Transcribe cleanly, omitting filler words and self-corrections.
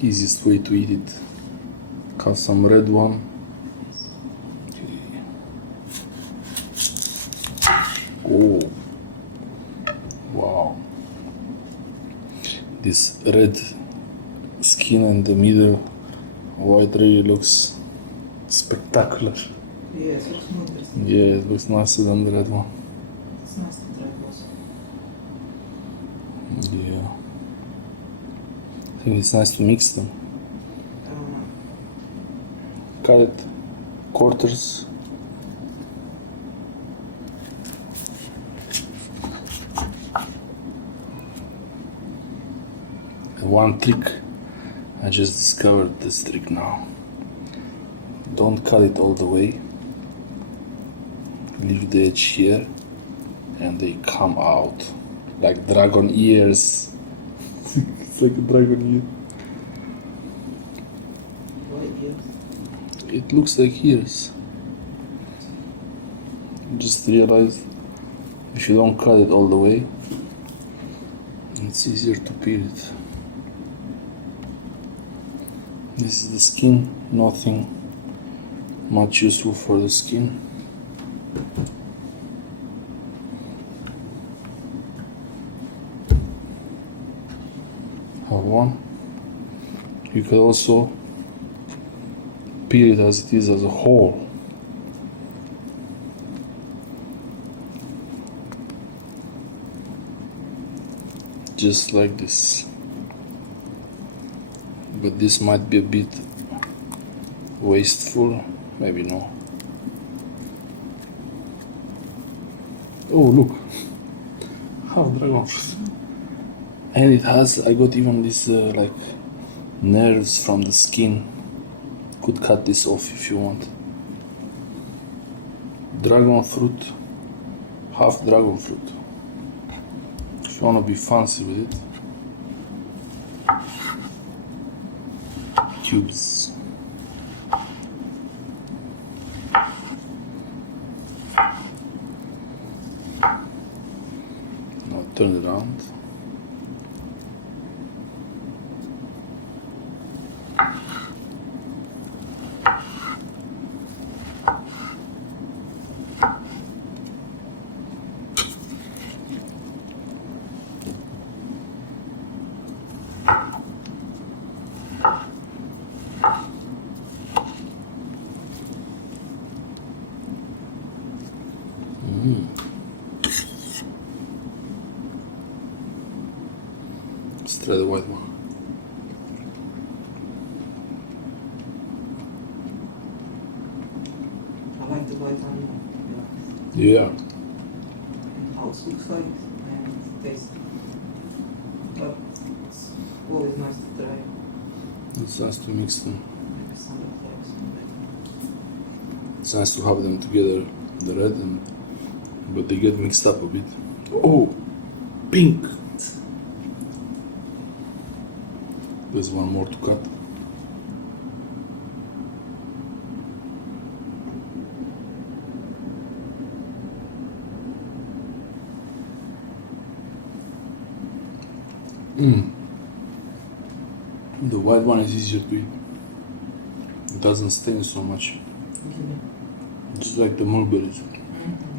Easiest way to eat it. Have some red one. Okay. Oh, wow. This red skin in the middle, white really looks spectacular. Yeah, it looks more interesting. Yeah, it looks nicer than the red one. It's nice to try also. Yeah. I think it's nice to mix them. I don't know. Cut it quarters. And one trick, I just discovered this trick now. Don't cut it all the way. Leave the edge here and they come out like dragon ears. It's like a dragon ear. White ears. It looks like ears. Just realize if you don't cut it all the way, it's easier to peel it. This is the skin, nothing much useful for the skin. Have one. You could also peel it as it is, as a whole. Just like this. But this might be a bit wasteful, maybe no. Oh, look, half dragon fruit. And it has, I got even this like nerves from the skin. Could cut this off if you want. Dragon fruit, half dragon fruit. If you want to be fancy with it. Cubes. Now turn it around. Let's try the white one. I like the white one. Yeah. And how it looks like and taste. But it's always nice to try. It's nice to mix them. Maybe some of those. It's nice to have them together, the red and, but they get mixed up a bit. Oh, pink. There's one more to cut. The white one is easier to eat. It doesn't stain so much. Okay. Just like the mulberries. Mm-hmm.